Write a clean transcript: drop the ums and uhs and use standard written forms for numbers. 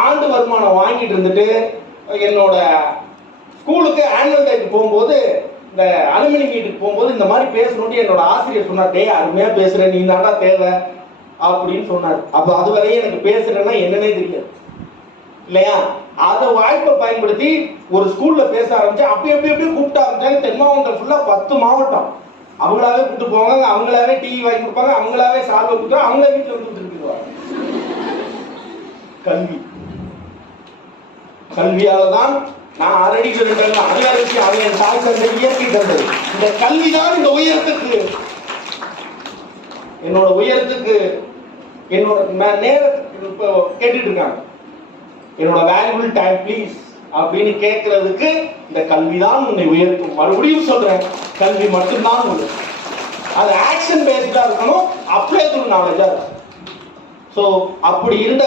ஆண்டு வருமானம் வாங்கிட்டு இருந்துட்டு என்னோட ஸ்கூலுக்கு ஆனுவல் டேக்கு போகும்போது இந்த அலுமினி மீட்டுக்கு போகும்போது இந்த மாதிரி பேசணும்னு என்னோட ஆசிரியர் சொன்னார். டே அருமையா பேசுற, நீ தாண்டா தேவை அப்படின்னு சொன்னார். அப்ப அது வரையும் எனக்கு பேசுறேன்னா என்னன்னே தெரியாது இல்லையா. அதை வாய்ப்பை பயன்படுத்தி ஒரு ஸ்கூல்ல பேச ஆரம்பிச்சேன். அப்படி கூப்பிட்டு ஆரம்பிச்சாங்க. தென் மாவட்டம் ஃபுல்லா 10 மாவட்டம் அவங்களாவே கூப்பிட்டு போவாங்க, அவங்களாவே டிவி வாங்கி கொடுப்பாங்க, அவங்களாவே சார்பை கொடுத்து அவங்களே வீட்டில் வந்து கொடுத்துருவாங்க. கல்வியால்தான் நான் ஆல்ரெடி சொல்லிட்டேன். அதிகார விஷயம் அதை என் தாய் தந்தை இயற்கை தந்தது. இந்த கல்விதான் இந்த உயரத்துக்கு, என்னோட உயரத்துக்கு, என்னோட நேரத்துக்கு இப்போ கேட்டுட்டு இருக்காங்க. என்னோட வேல்யூபிள் டைம் ப்ளீஸ் அப்படின்னு கேட்கறதுக்கு இந்த கல்விதான் உன்னை உயர்த்தும். மறுபடியும் சொல்றேன், கல்வி மட்டும்தான் உண்டு. அது ஆக்ஷன் பேஸ்டா இருக்கணும், அப்ளை டு நாலேஜா இருக்கும். ஸோ அப்படி இருந்த